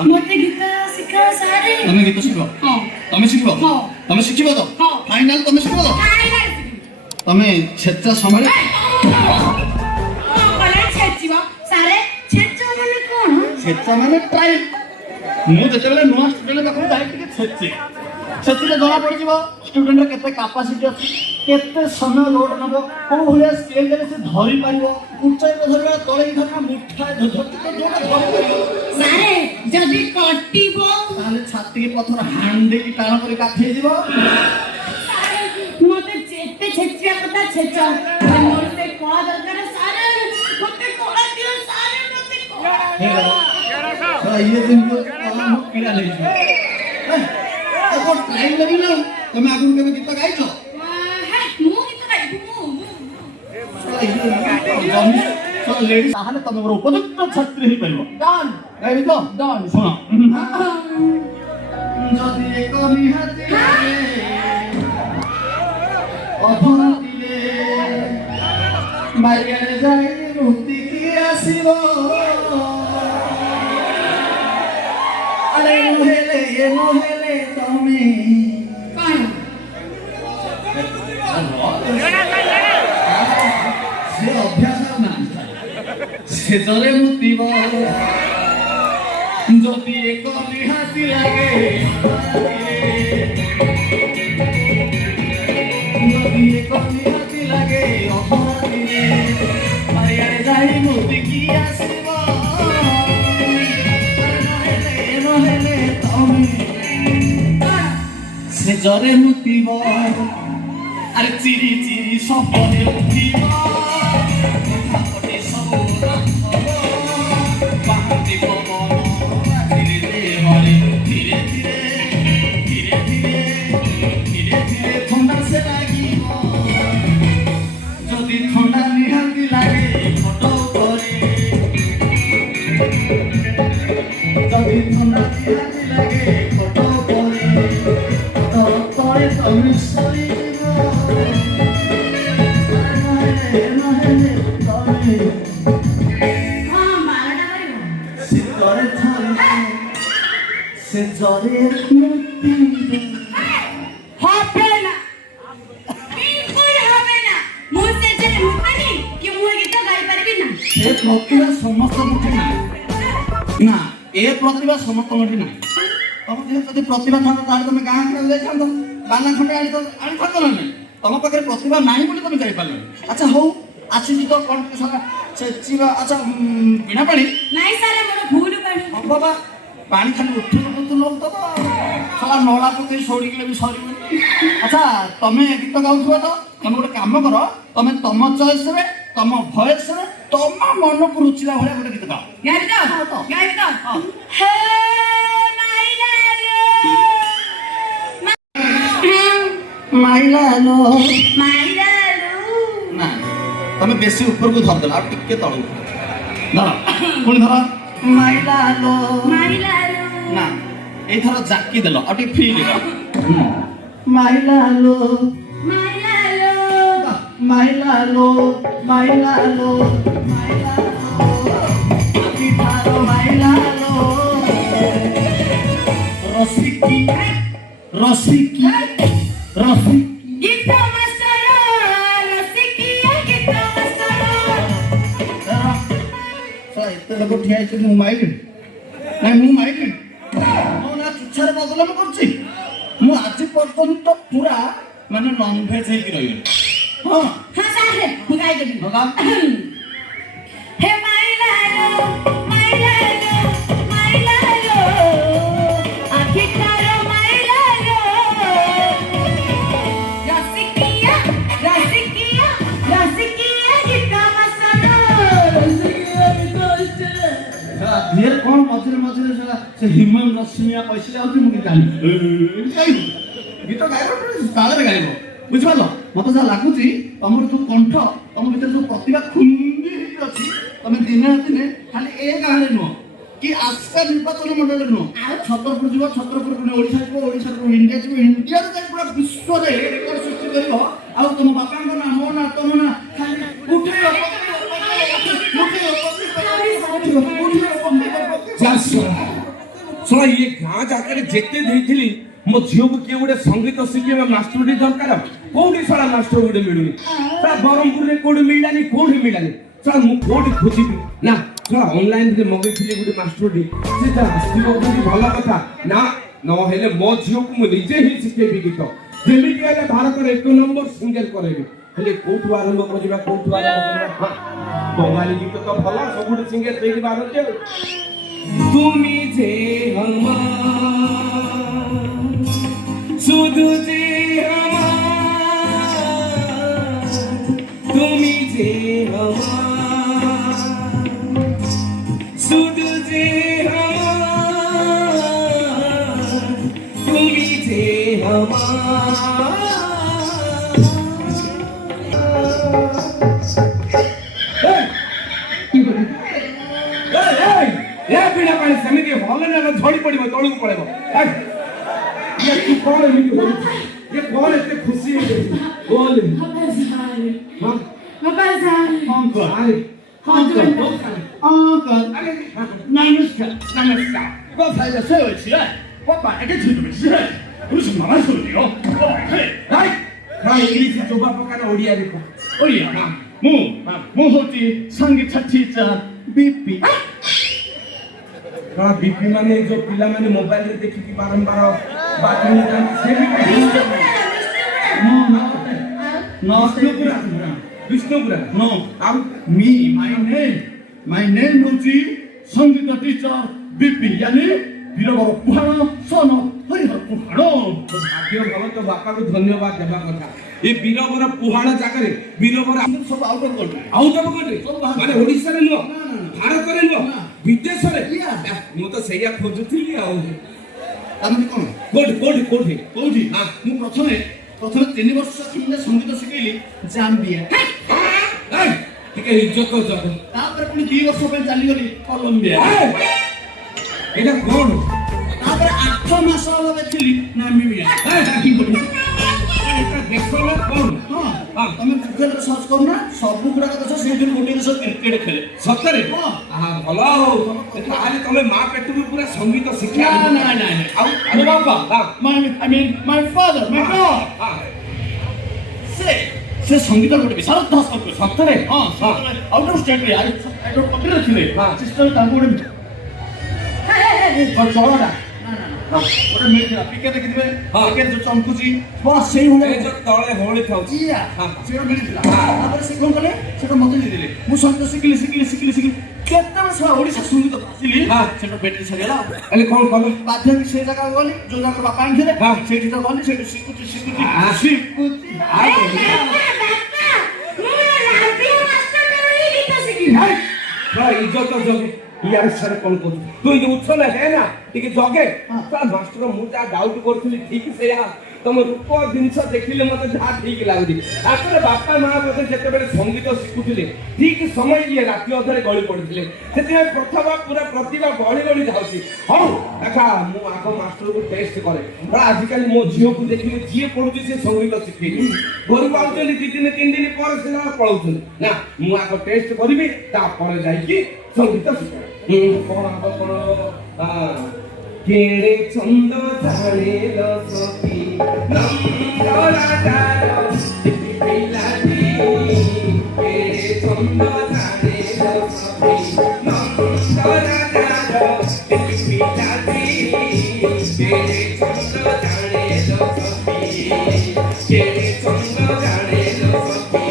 मते गीत शिखा सारे तमे गीत शिखो हां तमे शिखो हां तमे शिखिबो तो हां फाइनल तमे शिखो तो तमे छेचा संभाळे बोले छेचिबा सारे छेचा माने कोन छेचा माने ट्राई मु जेतेबेले नुवा स्टुडेंट पाखु जाई के छेची छेचिले जणा पड़ जिवो स्टुडेंट रे केते कैपेसिटी अछि केते समय लोड नबो को भले स्केल दे से धरि पाइबो ऊंचाई रे धरबा तळे धरना मुठा धरती तो जोटा धरि पाइबो सारे जदी कटिबो ताले छाती के पथर हांडे की टाण करी काथै दिबो मते जेते छेचिया कथा छेचा मोर से कोला दरकार सारे मते कोला दियो सारे मते कोला ये दिन तो कला मु पीड़ा ले जो तो टाइम लगी ना तमे आगु केबे गीत गाइछो हे मु गीत गाइबु तो लेडी ताहले तमे मोर उपयुक्त छात्री ही पाइबो डन गाइबी तो डन सुनो जदी एक निहाती लागे अभरतिले मारियाने जाई मुक्ति की आसीबो अरे मोहेले तमे कोन से अभ्यास ना से जरे मुतिब जदि एक निहाती लागे जदि एक निहाती लागे अपराधीरे मारियारे जाई मुक्ति की आसीब नहेले तमे से जरे मुतिब अरे चिरी चिरी सपने उठिब से जरे मुक्ति হবে না বিলকুল হবে না মুতে যে মুখানি কি মু গীত গাই পারবি না से प्रतिभा समस्त मुठी ना ना ए प्रतिभा समस्त मुठी ना तम जदि प्रतिभा थांता ताले तुम गां खेल जाई थांतो बाना खंडे आनी थांतो ना तम पाखे प्रतिभा नाही बोली तुम जाई पारलो अच्छा हो आछि जी तो कोन सारा चेचिबा अच्छा बिना पानी নাই সারে মোর ভুল পানি हम बाबा पानी खाली उठु तो लोग तो साला नळा पके सोडी के भी सरी अच्छा तमे गीत गाउथबो तो तमे गोटे काम करो तमे तम चॉइस रे तम वॉइस रे तम मन को रुचिला भले गोटे गीत गाओ গাই তো হে माइलालो মাইরালো ना तमे बेसी ऊपर को धर देला टिके तळु धर पुणी धर माइलालो মাইরালো ना ए थर जाकी देलो अटी फील माइलालो মাইরালো माइलालो माइलालो अटी थारो माइलालो रसिकी रसिकी रसिकी গীত মাস্টার রসিকিয়া গীত মাস্টার एते लोग ठिया है मु माइल नाही मु माइल मो ना चुच्छार बदलम करछि मु आज पर्यंत पूरा माने नॉन वेज हे कि रहियो हां हां सारे मु गाई देबी भगा हे माइरालो माइरालो माइरालो आखि तारो माइरालो रसिकिया रसिकिया रसिकिया गीत मास्टर रसिकिया गीत मास्टर ढेर कोन मझरे मझरे से हिमन रश्मिया पैसे आउथि मु जानि गीत गाइबो ताले गाइबो बुझि पालो मते जा लागुची तमर जो कंठ तम भीतर जो प्रतिभा खुंदी अछि तमे दिने दिने खाली ए गाने नो कि आस्का निर्वाचन मंडल नो छत्रपुर जीव छत्रपुर पुणे ओडिसा जीव ओडिसा रो इंडिया जीव इंडिया रो पूरा विश्व रे रेकॉर्ड सृष्टि करिवो आ तुम बापा को ना मो ना तुम ना खाली उठे ଶୁଣ ଇଏ ଗାଁ ଜାଗାରେ ଯେତେ ଦେଇଥିଲି ମୋ ଝିଅକୁ କିଏ ଗୋଟେ ସଙ୍ଗୀତ ଶିଖେଇବା ମାଷ୍ଟରଟି ଦରକାର କୋଉଠି ଶଳା ମାଷ୍ଟର ଗୋଟେ ମିଳୁନି ଶଳା ବ୍ରହ୍ମପୁରରେ କୋଉଠି ମିଳିଲାନି କୋଉଠି ମିଳିଲାନି ଶଳା ମୁଁ କୋଉଠି ଖୋଜିବି ନା ଶଳା ଅନଲାଇନରେ ମଗେଇଥିଲି ଗୋଟେ ମାଷ୍ଟରଟି ସେ ତା ଆସିବ ବୋଲି ଭଲ କଥା ନା ନହେଲେ ମୋ ଝିଅକୁ ମୁଁ ନିଜେ ହିଁ ଶିଖେଇବି ଗୀତ ଯେମିତି ହେଲେ ଭାରତର 1 ନମ୍ବର ସିଙ୍ଗର କରେଇବି ହେଲେ କୋଉଠୁ ଆରମ୍ଭ କରିବା କୋଉଠୁ ଆରମ୍ଭ କରିବା ବଙ୍ଗାଳୀ ଗୀତ ତ ଭଲ ସବୁଠୁ ସିଙ୍ଗର ଦେଇକି ବାହାରନ୍ତି ଆଉ তুমি যে আমার শুধু যে আমার তুমি যে আমার শুধু যে আমার তুমি যে আমার ପିଲା ପାଣି ସେମିତି ଭଲ ନା ଝଡ଼ି ପଡ଼ିବ ତଳକୁ ପଳେଇବ ତୁ କଣ ଏମିତି ହଉଛୁ ଇଏ କଣ ଏତେ ଖୁସି ହେଇଯାଇଛି ବୋଲ namaskar.刚才的社会起来，我把那个记录起来，不是妈妈说的哦，我来看。来，ଇଂଲିଶ ଚୋବା ପକାର ଓଡ଼ିଆରେ କହ ଓଡ଼ିଆ ମୁଁ ହଉଛି ସଙ୍ଗୀତ ଟିଚର ବିପି। ବିପି ମାନେ ଯୋଉ ପିଲାମାନେ ମୋବାଇଲରେ ଦେଖିକି ବାରମ୍ବାର ବାଥରୁମ ଯାଆନ୍ତି ସେ ବିଷ୍ଣୁପୁରା No, ଆଉ my name ହଉଛି ସଙ୍ଗୀତ ଟିଚର ବିପି यानी ବୀରବର ପୁହାଣ ସନ ହରିହର ପୁହାଣ। ଭାଗ୍ୟ ଭଲ ତ ବାପାକୁ ଧନ୍ୟବାଦ ଦେବା କଥା ଏ ବୀରବର ପୁହାଣ ଜାଗାରେ ବୀରବର ସବୁ out of country out of country ମାନେ ଓଡ଼ିଶାରେ ନୁହଁ ଭାରତରେ ନୁହଁ ବିଦେଶରେ ମୁଁ ତ ସେଇଆ ଖୋଜୁଥିଲି ଆଉ ତାମାନେ କଣ କୋଉଠି କୋଉଠି କୋଉଠି କୋଉଠି ମୁଁ ପ୍ରଥମେ 3 ବର୍ଷ ଖଣ୍ଡେ ସଙ୍ଗୀତ ଶିଖେଇଲି ଜାମ୍ବିଆ ଟିକେ ଇଜ୍ଜତ ଜଗ ତାପରେ ପୁଣି 2 ବର୍ଷ ପାଇଁ ଚାଲିଗଲି କଲମ୍ବିଆ ଏଇଟା କଣ ତାପରେ 8 ମାସ ଭାବେ ଥିଲି ନାମିବିଆ। ଏଇଟା ଦେଶ ନା କଣ ତମେ ଗୁଗଲରେ ସର୍ଚ୍ଚ କରୁନା ସବୁ ଗୁଡାକ ଦେଶ ସେଇଥିରୁ ଗୋଟିଏ ଦେଶ କ୍ରିକେଟ ଖେଳେ ସତରେ ଭଲ ଆଉ ତାହେଲେ ତମେ ମା ପେଟରୁ ପୁରା ସଙ୍ଗୀତ ଶିକ୍ଷା ଆଉ ବାପା my father my god ସେ ସଙ୍ଗୀତ ଗୋଟେ ବିଶାରଦ ଦାସ କରିଥିଲେ ସତରେ ଆଉଟ ଅଫ୍ ଷ୍ଟେଟରେ ଆଉଟ ଅଫ୍ କଣ୍ଟ୍ରିରେ ଥିଲେ ସିଷ୍ଟର ତାଙ୍କୁ ଚଳଟା ଗୋଟେ ମିଳିଥିଲା ପିକେ ଦେଖିଥିବେ ପିକେ ଯୋଉ ଚମ୍ପୁଛି ବସ୍ ସେଇଭଳିଆ ଯୋଉ ତଳେ ହଳି ଥାଉଛି ସେଇଟା ମିଳିଥିଲା ତାପରେ ସେ କଣ କଲେ ସେଟା ମତେ ଦେଇଦେଲେ ମୁଁ ସଙ୍ଗୀତ ଶିଖିଲି କେତେବେଳେ ସେ ଓଡ଼ିଶା ସଙ୍ଗୀତ ଆସିଲି ସେଟା ବ୍ୟାଟେରୀ ସରିଗଲା ହେଲେ କଣ କଲ ବାଧ୍ୟ ହେଇକି ସେଇ ଜାଗାକୁ ଗଲି ଯୋଉ ଜାଗାରେ ବାପା ଆଣିଥିଲେ ସେଇଠି ତ ଗଲି ସେଇଠି ଶିଖୁଛି ଇଜ୍ଜତ ଜଗେ ইয়ার সাথে কোন করু তুই যে উঠছ না হ্যাঁ না ঠিক জগে তা মাস্টার মু যা ডাউট করছিলি ঠিক সেয়া তম রূপ জিনিস দেখিলে মতে যা ঠিক লাগুছি তারপরে বাপা মা মতে যেতবে সঙ্গীত শিখুলে ঠিক সময় ইয়ে রাতি অধরে গড়ি পড়িলে সেদিন প্রথমা পুরা প্রতিভা গড়ি গড়ি যাচ্ছি হও দেখা মু আগ মাস্টারকে টেস্ট করে আজকাল মো ঝিওকে দেখিলে যিয়ে পড়ুছি সে সঙ্গীত শিখেইলি ঘর পাউଛନ୍ତି 2 দিন 3 দিন পরে সে পড়াউଛନ୍ତି না মু আগ টেস্ট করিবি তারপরে যাইকি সঙ্গীত শিখে কেড়ে ছন্দ জানে লসকি নন্দরাজার পিলাতি কেড়ে ছন্দ জানে লসকি নন্দরাজার পিলাতি কেড়ে ছন্দ জানে লসকি কেড়ে ছন্দ জানে লসকি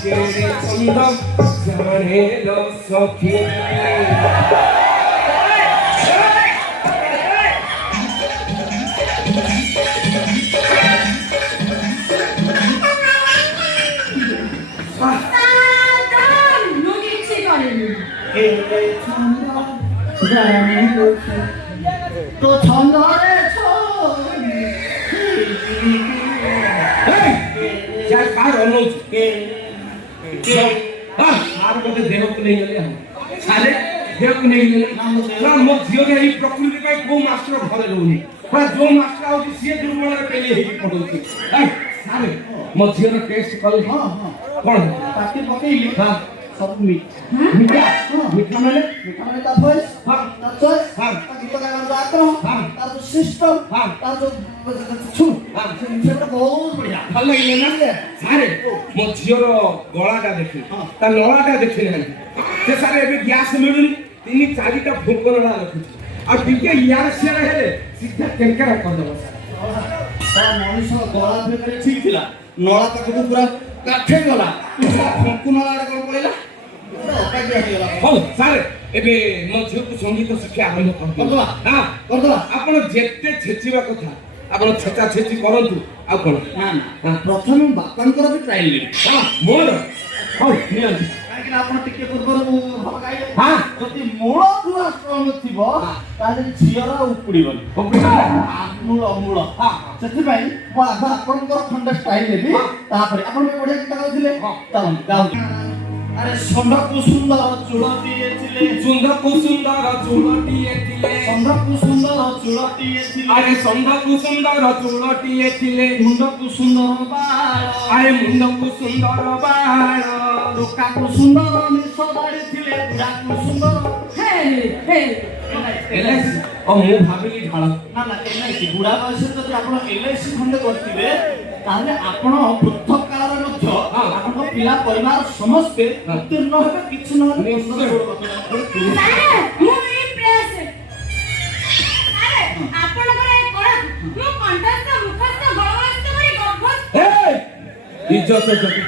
কেড়ে ছন্দ জানে লো সখী তো ছন্দরে কার অনুষ্ঠে আর মধ্যে দেহକୁ ନେଇଗଲେ ସାରେ ଦେହକୁ ନେଇଗଲେ ମୋ ଝିଅରେ ଏଇ ପ୍ରକୃତି ପାଇଁ କୋଉ ମାଷ୍ଟର ଘରେ ରହୁନି ଯୋଉ ମାଷ୍ଟର ଆଉଛି ସିଏ ଦୁର୍ବଳରେ ପେଲି ହେଇକି ପଡଉଛି ସାରେ ମୋ ଝିଅର ଟେଷ୍ଟ କଲେ କଣ ପାଟି ପକେଇଲି ସବୁ ମିଠା ମିଠା ହଁ। ମିଠା ମାନେ ମିଠା ମାନେ ତା ଭଏସ୍ ହଁ ତା ଚଏସ୍ ହଁ। ତା ଗୀତ ଗାଇବାର ଯୋଉ ଆଗ୍ରହ ହଁ। ତାର ଯୋଉ ସିଷ୍ଟମ ହଁ। ତାର ଯୋଉ ଛୁ ହଁ। ସେଟା ବହୁତ ବଢିଆ ଭଲ ଲାଗିଲେ ନା ସାରେ ମୋ ଝିଅର ଗଳାଟା ଦେଖିଲି ହଁ। ତା ନଳାଟା ଦେଖି ନାହାନ୍ତି ସେ ସାରେ ଏବେ ଗ୍ୟାସ୍ ମିଳୁନି 3-4ଟା ଫୁଙ୍କ ନଳା ରଖୁଛି ଆଉ ଟିକେ ଇଆଡେ ସିଆଡେ ହେଲେ ସିଧା କେଙ୍କେରା କରିଦେବ ତା ମଣିଷ ଗଳା ଭିତରେ ଠିକ ଥିଲା ନଳା ପାଖକୁ ପୁରା କାଠେଇ ଗଲା ଫଙ୍କୁ ନଳା ଆଡେ କଣ ପଳେଇଲା ପୁରା ଅକାଜିଆ ହେଇଗଲା ହଉ ସାରେ ଏବେ ମୋ ଝିଅକୁ ସଙ୍ଗୀତ ଶିକ୍ଷା ଆରମ୍ଭ କରିଦବା ହଁ କରିଦବା ଆପଣ ଯେତେ ଛେଚିବା କଥା ଆପଣ ଛେଚା ଛେଚି କରନ୍ତୁ ଆଉ କଣ ନା ନା ପ୍ରଥମେ ବାପାଙ୍କର ବି ଟ୍ରାଏଲ ନେବି ହଁ ମୋର ହଉ ନିଅନ୍ତୁ କାହିଁକି ନା ଆପଣ ଟିକେ ପୂର୍ବରୁ ଭଲ ଗାଇଲେ ହଁ ଯଦି ମୂଳ ଦୁଆ ଷ୍ଟ୍ରଙ୍ଗ ଥିବ ତାହେଲେ ଝିଅର ଉପୁଡ଼ିବନି ମୂଳ ମୂଳ ସେଥିପାଇଁ ମୁଁ ଆଗ ଆପଣଙ୍କର ଖଣ୍ଡେ ଷ୍ଟାଇଲ ନେବି ତାପରେ ଆପଣ ବି ବଢିଆ ଗୀତ ଗାଉଥିଲେ ଚାଲନ୍ତୁ ଗାଉ ଆରେ ଷଣ୍ଢକୁ ସୁନ୍ଦର ଚୂଳଟିଏ ଥିଲେ ସୁନ୍ଦରକୁ ସୁନ୍ଦର ଚୂଳଟିଏ ଥିଲେ ଷଣ୍ଢକୁ ସୁନ୍ଦର ଚୂଳଟିଏ ଥିଲେ ଆରେ ଷଣ୍ଢକୁ ସୁନ୍ଦର ଚୂଳଟିଏ ଥିଲେ ମୁଣ୍ଡକୁ ସୁନ୍ଦର ବାଳ ଆରେ ମୁଣ୍ଡକୁ ସୁନ୍ଦର ବାଳ ଟୋକାକୁ ସୁନ୍ଦର ନିଶ ଦାଢ଼ି ଥିଲେ ବୁଢ଼ାକୁ ସୁନ୍ଦର ଏଲ୍ଆଇସି ଓ ମୁଁ ଭାବିଲି ଢାଳ ନା ନା ଏଲ୍ଆଇସି ବୁଢ଼ା ବୟସରେ ଯଦି ଆପଣ ଏଲ୍ଆଇସି ଖଣ୍ଡେ କରିଥିବେ ତାହେଲେ ଆପଣ ବୃଦ୍ଧ କାଳରେ ମଧ୍ୟ ଆପଣଙ୍କ ପିଲା ପରିବାର ସମସ୍ତେ ଉତ୍ତୀର୍ଣ୍ଣ ହେବେ କିଛି ନହେଲେ ସାରେ ମୁଁ ଇମ୍ପ୍ରେସ ସାରେ ଆପଣଙ୍କର ଏ କଳା ମୁଁ କଣ୍ଠସ୍ଥ ମୁଖସ୍ଥ ଗଳସ୍ଥ କରି ଗର୍ଭସ୍ଥ ଇଜ୍ଜତ ଯଦି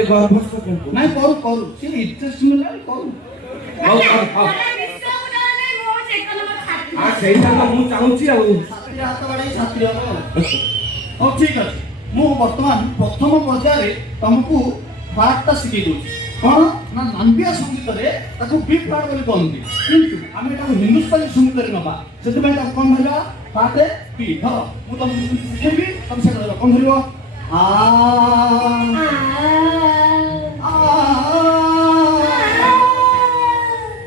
ଏ ଗର୍ଭସ୍ଥ କେମିତି ନାଇଁ କରୁ କରୁ ସେ ଇଣ୍ଟରେଷ୍ଟ ମିଳିଲା କରୁ ହଉ ହଉ ହଉ ବିଶ୍ୱକୁ ଜାଣେ ମୋ ଚେତନ ଛାତି ସେଇଟା ତ ମୁଁ ଚାହୁଁଛି ଆଉ ଛାତ୍ରୀ ହାତ ବାଡ଼େଇ ଛାତ୍ରୀ ହବ ହଉ ଠିକ ଅଛି ମୁଁ ବର୍ତ୍ତମାନ ପ୍ରଥମ ପର୍ଯ୍ୟାୟରେ ତମକୁ ପାର୍ଟଟା ଶିଖେଇ ଦଉଛି କ'ଣ ନା ନାନ୍ଦିଆ ସଙ୍ଗୀତରେ ତାକୁ ବି ପାର୍ଟ ବୋଲି କହନ୍ତି କିନ୍ତୁ ଆମେ ତାକୁ ହିନ୍ଦୁସ୍ତାନୀ ସଙ୍ଗୀତରେ ନେବା ସେଥିପାଇଁ ତାକୁ କ'ଣ ଧରିବା ପାର୍ଟ ପି ଧର ମୁଁ ତମକୁ ଶିଖେଇବି ତମେ ସେଟା ଧରିବ କ'ଣ ଧରିବ ଆ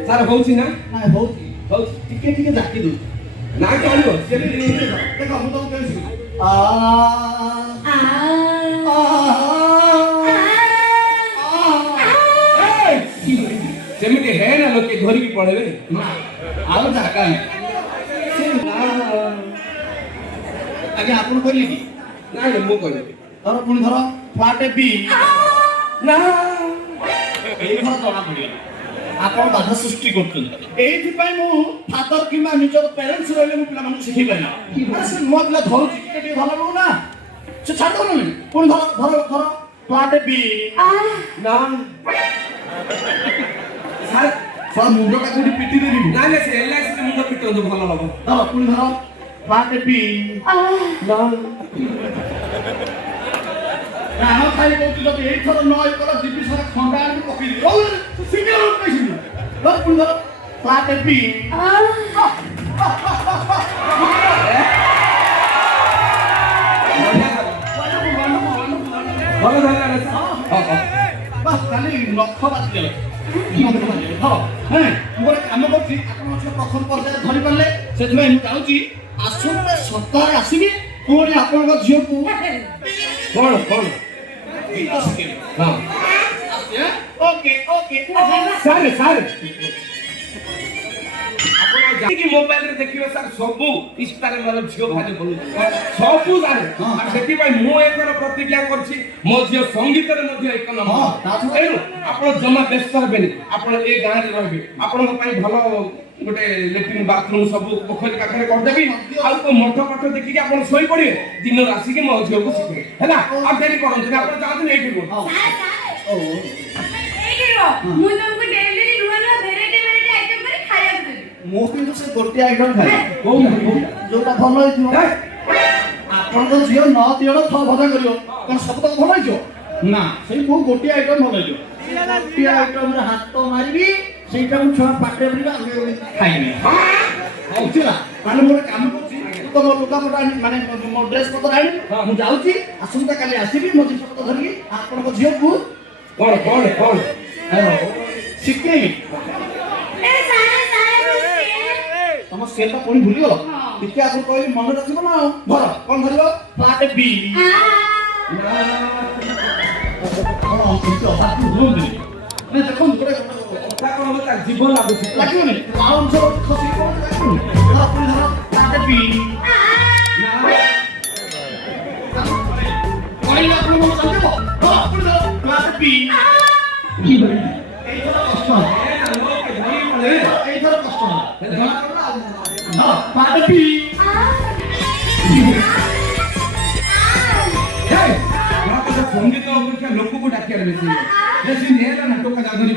ସାର୍ ହଉଛି ନା ନାଇଁ ହଉଛି ହଉଛି ଟିକେ ଟିକେ ଜାକି ଦଉଛି ନା ଚଳିବ ସେ ଦେଖ ମୁଁ ତମକୁ କେମିତି ଶିଖେଇବି ସେମିତି ହେ ନା ଲୋକେ ଧରିକି ପଳେଇବେ ଆଉ ଜାଗା ଆଜ୍ଞା ଆପଣ କହିଲେ କି ନାଇଁ ମୁଁ କହିବି ଧର ପୁଣି ଧର ଫ୍ଲାଟ ବି ନା ଏଇଥର ଜଣା ପଡ଼ିଗଲା ଆପଣ ବାଧା ସୃଷ୍ଟି କରୁଛନ୍ତି ଏଇଥିପାଇଁ ମୁଁ ଫାଦର କିମ୍ବା ନିଜର ପ୍ୟାରେଣ୍ଟସ୍ ରହିଲେ ମୁଁ ପିଲାମାନଙ୍କୁ ଶିଖେଇ ପାରିଲା ସେ ନୂଆ ପିଲା ଧରୁଛି ଟିକେ ଟିକେ ଭଲ ଲାଗୁ ନା ସେ ଛାଡ଼ିଦେବନି ପୁଣି ଧର ଧର ଧର ଫ୍ଲାଟ ବି ନା ସାର୍ ସାର୍ ମୁଣ୍ଡଟା କୋଉଠି ପିଟି ଦେବି ନାଇଁ ନାଇଁ ସେ ଏଲ୍ଆଇସି ମୁଣ୍ଡ ପିଟନ୍ତୁ ଭଲ ହବ ଧର ପୁଣି ଧର ଫ୍ଲାଟ ବି ନା ଆମ ଖାଇ କହୁଛି ଯଦି ଏଇଥର ନ ଇଏ କର ଯିବି ସାରା ଖଣ୍ଡା ଆଣିକି ପକେଇବି ସିଙ୍ଗଲ କହିଥିଲି ଧର ପୁଣି ଧର ଫ୍ଲାଟ ବି ଭଲ ଧରିଲା ବାସ୍ ଖାଲି ନଖ ବାଜିଗଲା ଧର ହେଁ ମୁଁ ଗୋଟେ କାମ କରୁଛି ଆପଣ ପ୍ରଥମ ପର୍ଯ୍ୟାୟରେ ଧରି ପାରିଲେ ସେଥିପାଇଁ ମୁଁ ଚାହୁଁଛି ଆସନ୍ତା ସପ୍ତାହରେ ଆସିବି ପୁଣି ଆପଣଙ୍କ ଝିଅକୁ କଣ କଣ ଗୀତ ଶିଖେଇବି ହଁ ଓକେ ଓକେ ସାର୍ ସାର୍ ଆପଣ ଜାଣିକି ମୋବାଇଲରେ ଦେଖିବେ ସାର୍ ସବୁ ଇଷ୍ଟାରେ ମୋର ଝିଅ ଭାରି ବୋଲୁଛି ସବୁ ଜାଣେ ଆଉ ସେଥିପାଇଁ ମୁଁ ଏଥର ପ୍ରତିଜ୍ଞା କରିଛି ମୋ ଝିଅ ସଙ୍ଗୀତରେ ମଧ୍ୟ ଏକ ନମ୍ବର ତେଣୁ ଆପଣ ଜମା ବ୍ୟସ୍ତ ହେବେନି ଆପଣ ଏ ଗାଁରେ ରହିବେ ଆପଣଙ୍କ ପାଇଁ ଭଲ ଗୋଟେ ଲେଟ୍ରିନ୍ ବାଥରୁମ୍ ସବୁ ପୋଖରୀ ପାଖରେ କରିଦେବି ଆଉ କୋଉ ମଠ ପାଠ ଦେଖିକି ଆପଣ ଶୋଇପଡ଼ିବେ ଦିନରେ ଆସିକି ମୋ ଝିଅକୁ ଶିଖିବେ ହେଲା ଆଉ ଡେରି କରନ୍ତୁନି ଆପଣ ଯାଆନ୍ତୁ ଏଇଠି ରୁହ ମୁଁ ତମକୁ ଡେଲି ନୂଆ ନୂଆ ଭେରାଇଟି ଆଇଟମ କରି ଖାଇବାକୁ ଦେବି ମୁଁ କିନ୍ତୁ ସେ ଗୋଟିଏ ଆଇଟମ୍ ଖାଏ ଯୋଉଟା ଭଲ ହେଇଥିବ ଆପଣଙ୍କ ଝିଅ 9 ଦିନ 6 ଭଜା କରିବ କଣ ସବୁ ତକ ଭଲ ହେଇଯିବ ନା ସେଇ ମୁଁ ଗୋଟିଏ ଆଇଟମ୍ ଭଲ ହେଇଯିବ ଗୋଟିଏ ଆଇଟମ୍ରେ ହାତ ମାରିବି ସେଇଟା ମୁଁ ଛୁଆ ପାଟିରେ ପୁରେଇବା ଖାଇବି ବୁଝିଲା ମାନେ ମୁଁ ଗୋଟେ କାମ କରୁଛି ତ ମୋ ଲୁଗାପଟା ଆଣି ମାନେ ମୋ ଡ୍ରେସ୍ ପତ୍ର ଆଣି ମୁଁ ଯାଉଛି ଆସନ୍ତା କାଲି ଆସିବି ମୋ ଜିନିଷ ପତ୍ର ଧରିକି ଆପଣଙ୍କ ଝିଅକୁ କଣ କଣ କଣ ଶିଖେଇବି ତମ ସ୍କେଲଟା ପୁଣି ଭୁଲିଗଲ ଟିକେ ଆଗରୁ କହିଲି ମନେ ରଖିବ ନା ଆଉ ଧର କଣ ଧରିବ ଫ୍ଲାଟ ବି ମାନେ ଦେଖନ୍ତୁ ଗୋଟେ କଥା କଣ ହବ ତା ଜୀବନ ଲାଗୁଛି ଲାଗିବନି ଆରାମ ସେ ଖସି ଲାଗିବନି ଧର ପୁଣି ଧର କାଟେ କହିଲା ଆପଣ ମନ ଚାଲିବ ଧର ପୁଣି ଧର କାଟେ ଏଇଥର କଷ୍ଟ ଏଇଥର କଷ୍ଟ ଜଣା ପଡିଲା ଧର କାଟେ ସଙ୍ଗୀତ ଅପେକ୍ଷା ଲୋକକୁ ଡାକିବାର ବେଶୀ ବେଶୀ ନେଲା ନା ଟୋକା ଜାଗରି